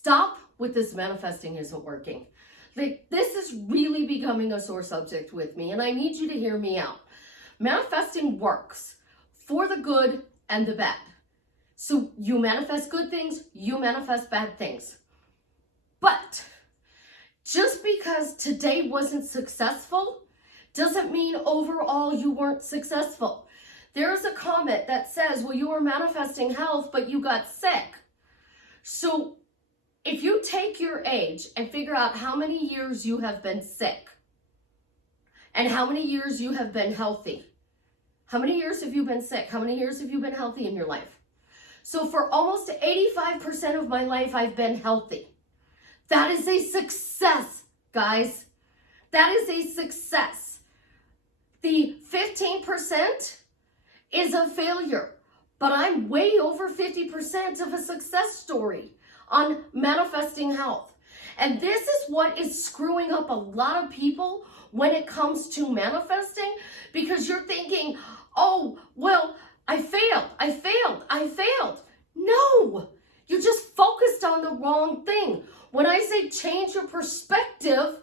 stop with this manifesting isn't working. Like, this is really becoming a sore subject with me, and I need you to hear me out. Manifesting works for the good and the bad. So you manifest good things, you manifest bad things. But just because today wasn't successful doesn't mean overall you weren't successful. There's a comment that says, well, you were manifesting health, but you got sick. So if you take your age and figure out how many years you have been sick and how many years you have been healthy, how many years have you been sick? How many years have you been healthy in your life? So for almost 85% of my life, I've been healthy. That is a success, guys. That is a success. The 15% is a failure, but I'm way over 50% of a success story on manifesting health. And this is what is screwing up a lot of people when it comes to manifesting, because you're thinking, oh, well, I failed. No, you just focused on the wrong thing. When I say change your perspective,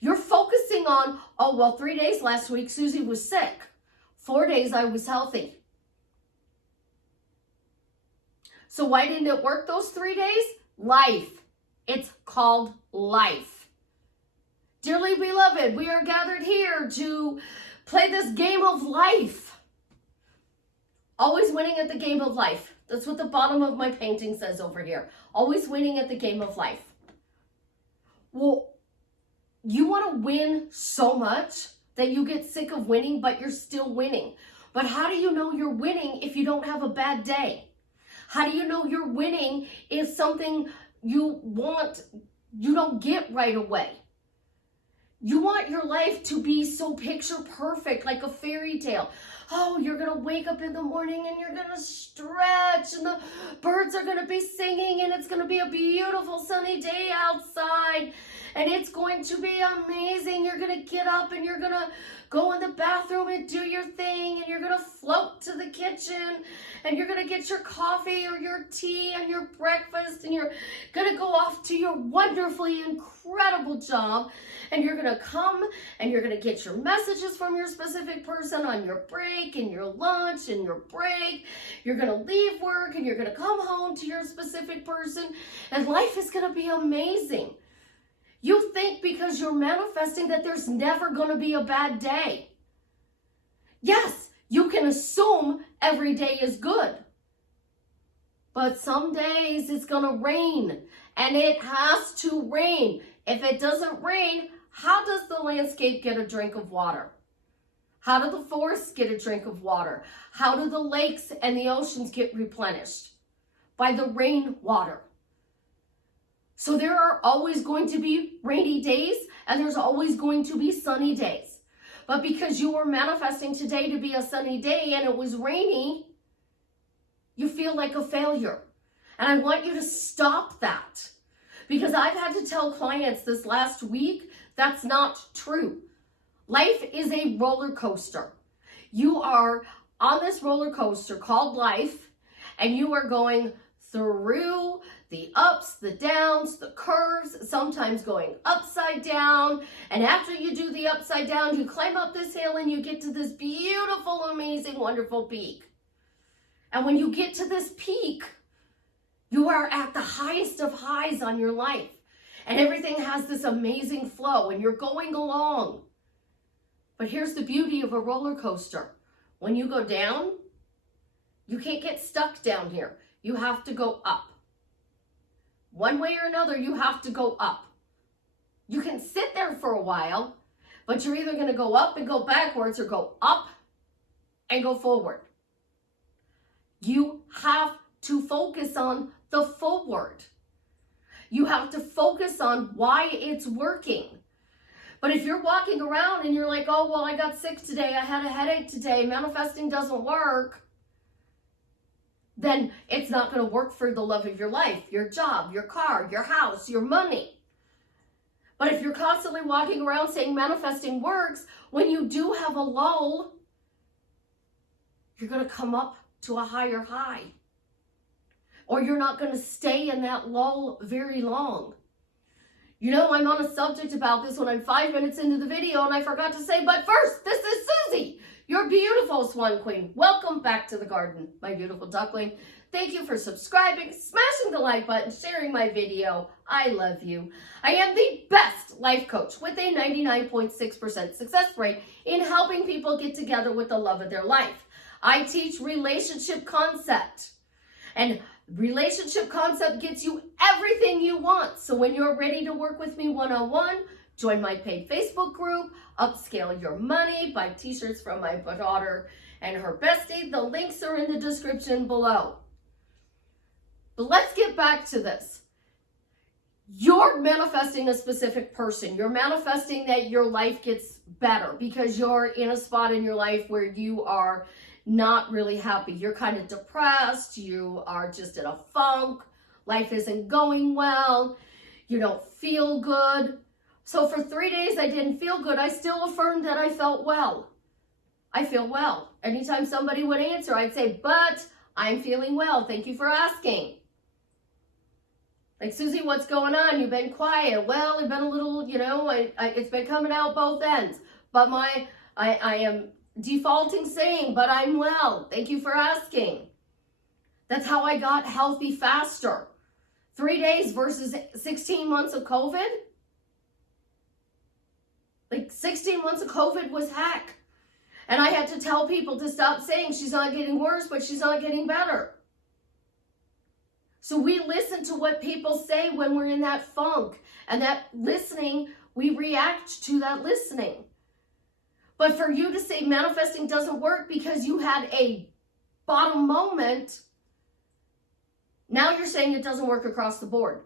you're focusing on, oh, well, 3 days last week, Susie was sick. 4 days I was healthy. So why didn't it work those 3 days? Life. It's called life. Dearly beloved, we are gathered here to play this game of life. Always winning at the game of life. That's what the bottom of my painting says over here. Always winning at the game of life. Well, you want to win so much that you get sick of winning, but you're still winning. But how do you know you're winning if you don't have a bad day? How do you know you're winning if something you want, you don't get right away? You want your life to be so picture perfect, like a fairy tale. Oh, you're going to wake up in the morning and you're going to stretch and the birds are going to be singing and it's going to be a beautiful sunny day outside and it's going to be amazing. You're going to get up and you're going to go in the bathroom and do your thing and you're going to float to the kitchen and you're going to get your coffee or your tea and your breakfast and you're going to go off to your wonderfully incredible job and you're going to come and you're going to get your messages from your specific person on your break and your lunch and your break. You're going to leave work and you're going to come home to your specific person and life is going to be amazing. You think because you're manifesting that there's never going to be a bad day. Yes, you can assume every day is good. But some days it's going to rain and it has to rain. If it doesn't rain, how does the landscape get a drink of water? How do the forests get a drink of water? How do the lakes and the oceans get replenished? By the rainwater. So there are always going to be rainy days and there's always going to be sunny days. But because you were manifesting today to be a sunny day and it was rainy, you feel like a failure. And I want you to stop that. Because I've had to tell clients this last week, that's not true. Life is a roller coaster. You are on this roller coaster called life, and you are going through the ups, the downs, the curves, sometimes going upside down. And after you do the upside down, you climb up this hill and you get to this beautiful, amazing, wonderful peak. And when you get to this peak, you are at the highest of highs on your life. And everything has this amazing flow and you're going along. But here's the beauty of a roller coaster. When you go down, you can't get stuck down here. You have to go up. One way or another, you have to go up. You can sit there for a while, but you're either going to go up and go backwards or go up and go forward. You have to focus on the forward. You have to focus on why it's working. But if you're walking around and you're like, oh, well, I got sick today, I had a headache today, manifesting doesn't work, then it's not going to work for the love of your life, your job, your car, your house, your money. But if you're constantly walking around saying manifesting works, when you do have a lull, you're going to come up to a higher high. or you're not going to stay in that lull very long. You know, I'm on a subject about this when I'm 5 minutes into the video and I forgot to say, but first, this is Susie, your beautiful Swan Queen. Welcome back to the garden, my beautiful duckling. Thank you for subscribing, smashing the like button, sharing my video. I love you. I am the best life coach with a 99.6% success rate in helping people get together with the love of their life. I teach relationship concept, and relationship concept gets you everything you want. So when you're ready to work with me one-on-one, join my paid Facebook group, Upscale Your Money, buy t-shirts from my daughter and her bestie. The links are in the description below. But let's get back to this. You're manifesting a specific person. You're manifesting that your life gets better because you're in a spot in your life where you are not really happy. You're kind of depressed. You are just in a funk. Life isn't going well. You don't feel good. So for 3 days, I didn't feel good. I still affirmed that I felt well. I feel well. Anytime somebody would answer, I'd say, but I'm feeling well. Thank you for asking. Like, Susie, what's going on? You've been quiet. Well, it's been a little, it's been coming out both ends. But I am defaulting saying, but I'm well. Thank you for asking. That's how I got healthy faster. 3 days versus 16 months of COVID. Like 16 months of COVID was heck. And I had to tell people to stop saying she's not getting worse, but she's not getting better. So we listen to what people say when we're in that funk. And that listening, we react to that listening. But for you to say manifesting doesn't work because you had a bottom moment, now you're saying it doesn't work across the board.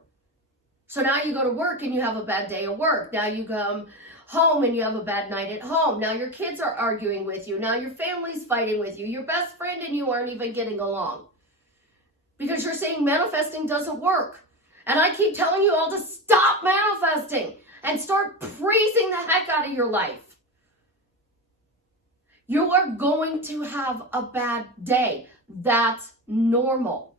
So now you go to work and you have a bad day at work. Now you come home and you have a bad night at home. Now your kids are arguing with you. Now your family's fighting with you. Your best friend and you aren't even getting along. Because you're saying manifesting doesn't work. And I keep telling you all to stop manifesting and start praising the heck out of your life. You are going to have a bad day. That's normal.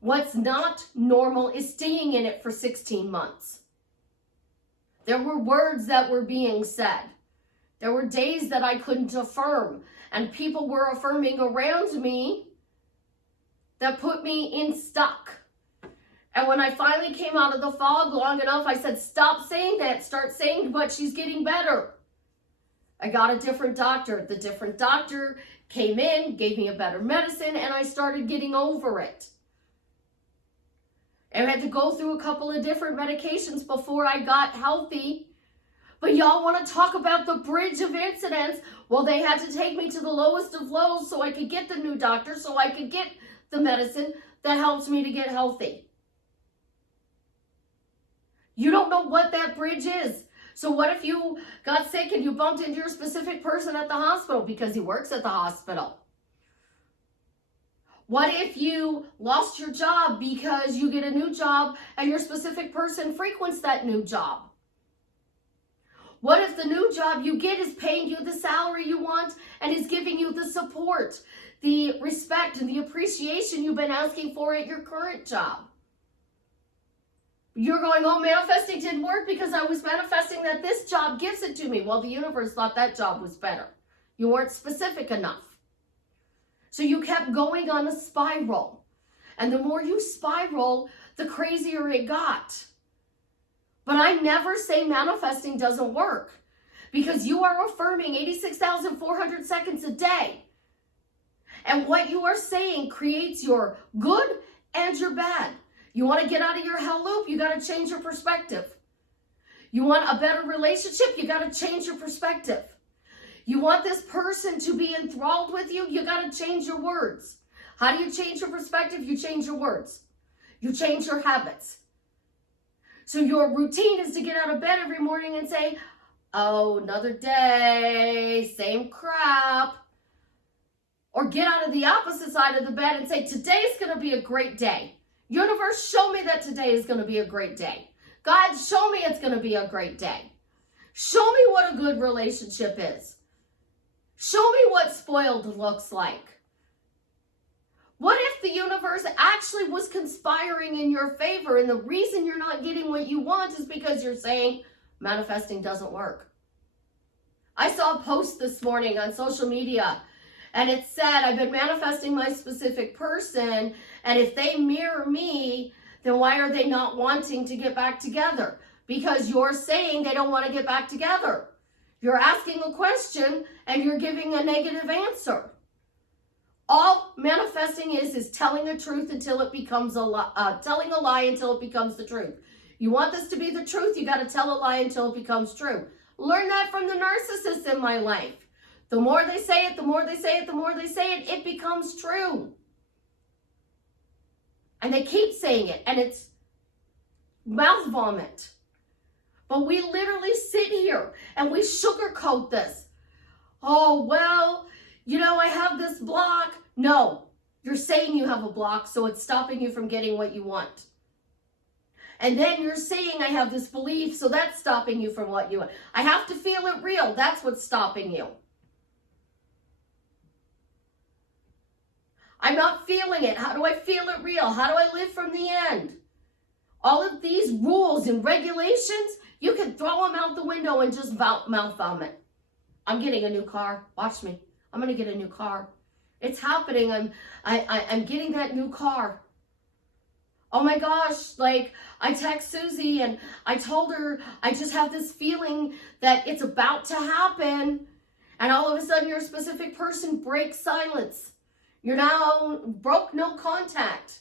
What's not normal is staying in it for 16 months. There were words that were being said. There were days that I couldn't affirm, and people were affirming around me that put me in stuck. And when I finally came out of the fog long enough, I said, stop saying that. Start saying, but she's getting better. I got a different doctor. The different doctor came in, gave me a better medicine, and I started getting over it. And I had to go through a couple of different medications before I got healthy. But y'all want to talk about the bridge of incidents? Well, they had to take me to the lowest of lows so I could get the new doctor, so I could get the medicine that helps me to get healthy. You don't know what that bridge is. So what if you got sick and you bumped into your specific person at the hospital because he works at the hospital? What if you lost your job because you get a new job and your specific person frequents that new job? What if the new job you get is paying you the salary you want and is giving you the support, the respect, and the appreciation you've been asking for at your current job? You're going, oh, manifesting didn't work because I was manifesting that this job gives it to me. Well, the universe thought that job was better. You weren't specific enough. So you kept going on a spiral. And the more you spiral, the crazier it got. But I never say manifesting doesn't work because you are affirming 86,400 seconds a day. And what you are saying creates your good and your bad. You want to get out of your hell loop, you got to change your perspective. You want a better relationship, you got to change your perspective. You want this person to be enthralled with you, you got to change your words. How do you change your perspective? You change your words. You change your habits. So your routine is to get out of bed every morning and say, oh, another day, same crap. Or get out of the opposite side of the bed and say, today's going to be a great day. Universe, show me that today is going to be a great day. God, show me it's going to be a great day. Show me what a good relationship is. Show me what spoiled looks like. What if the universe actually was conspiring in your favor, and the reason you're not getting what you want is because you're saying manifesting doesn't work? I saw a post this morning on social media, and it said, I've been manifesting my specific person, and if they mirror me, then why are they not wanting to get back together? Because you're saying they don't want to get back together. You're asking a question, and you're giving a negative answer. All manifesting is telling a truth until it becomes a lie, telling a lie until it becomes the truth. You want this to be the truth, you got to tell a lie until it becomes true. Learn that from the narcissists in my life. The more they say it, the more they say it, the more they say it, it becomes true. And they keep saying it, and it's mouth vomit. But we literally sit here and we sugarcoat this. Oh, well, you know, I have this block. No, you're saying you have a block, so it's stopping you from getting what you want. And then you're saying I have this belief, so that's stopping you from what you want. I have to feel it real. That's what's stopping you. I'm not feeling it. How do I feel it real? How do I live from the end? All of these rules and regulations, you can throw them out the window and just mouth vomit. I'm getting a new car. Watch me. I'm going to get a new car. It's happening. I'm getting that new car. Oh my gosh, like I text Susie and I told her I just have this feeling that it's about to happen. And all of a sudden your specific person breaks silence. You're now broke no contact.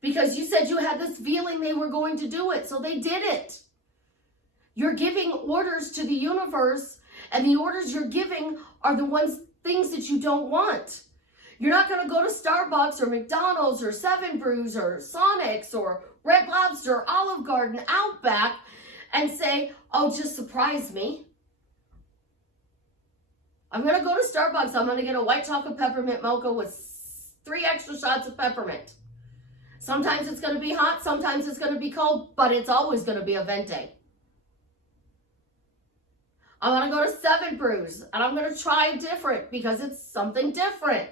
Because you said you had this feeling they were going to do it, so they did it. You're giving orders to the universe, and the orders you're giving are the things that you don't want. You're not going to go to Starbucks or McDonald's or Seven Brews or Sonic's or Red Lobster or Olive Garden, Outback, and say, oh, just surprise me. I'm going to go to Starbucks. I'm going to get a white chocolate peppermint mocha with 3 extra shots of peppermint. Sometimes it's going to be hot, sometimes it's going to be cold, but it's always going to be a venti. I want to go to Seven Brews, and I'm going to try different because it's something different.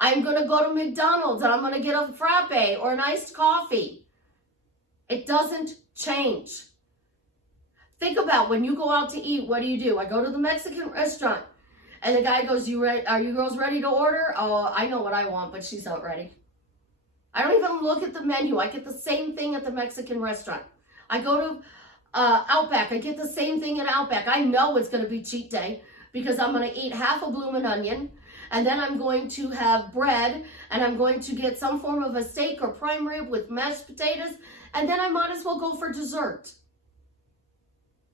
I'm going to go to McDonald's, and I'm going to get a frappe or an iced coffee. It doesn't change. Think about when you go out to eat, what do? I go to the Mexican restaurant, and the guy goes, are you girls ready to order? Oh, I know what I want, but she's not ready. I don't even look at the menu. I get the same thing at the Mexican restaurant. I go to Outback. I get the same thing at Outback. I know it's going to be cheat day because I'm going to eat half a bloomin' onion, and then I'm going to have bread, and I'm going to get some form of a steak or prime rib with mashed potatoes, and then I might as well go for dessert.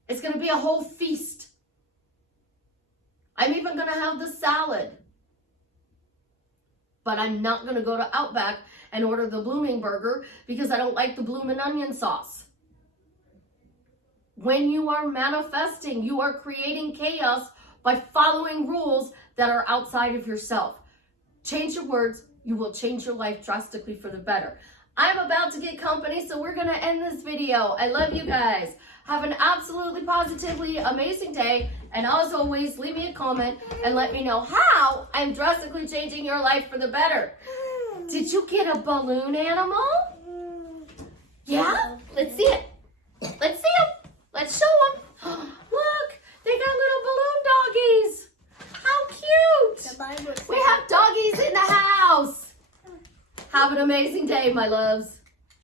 It's going to be a whole feast. I'm even going to have the salad. But I'm not going to go to Outback and order the blooming burger because I don't like the bloomin' onion sauce. When you are manifesting, you are creating chaos by following rules that are outside of yourself. Change your words, you will change your life drastically for the better. I'm about to get company, so we're going to end this video. I love you guys. Have an absolutely positively amazing day. And as always, leave me a comment and let me know how I'm drastically changing your life for the better. Did you get a balloon animal? Yeah? Let's see it. Let's see them. Let's show them. Look, they got little balloon doggies. How cute. We have doggies in the house. Have an amazing day, my loves.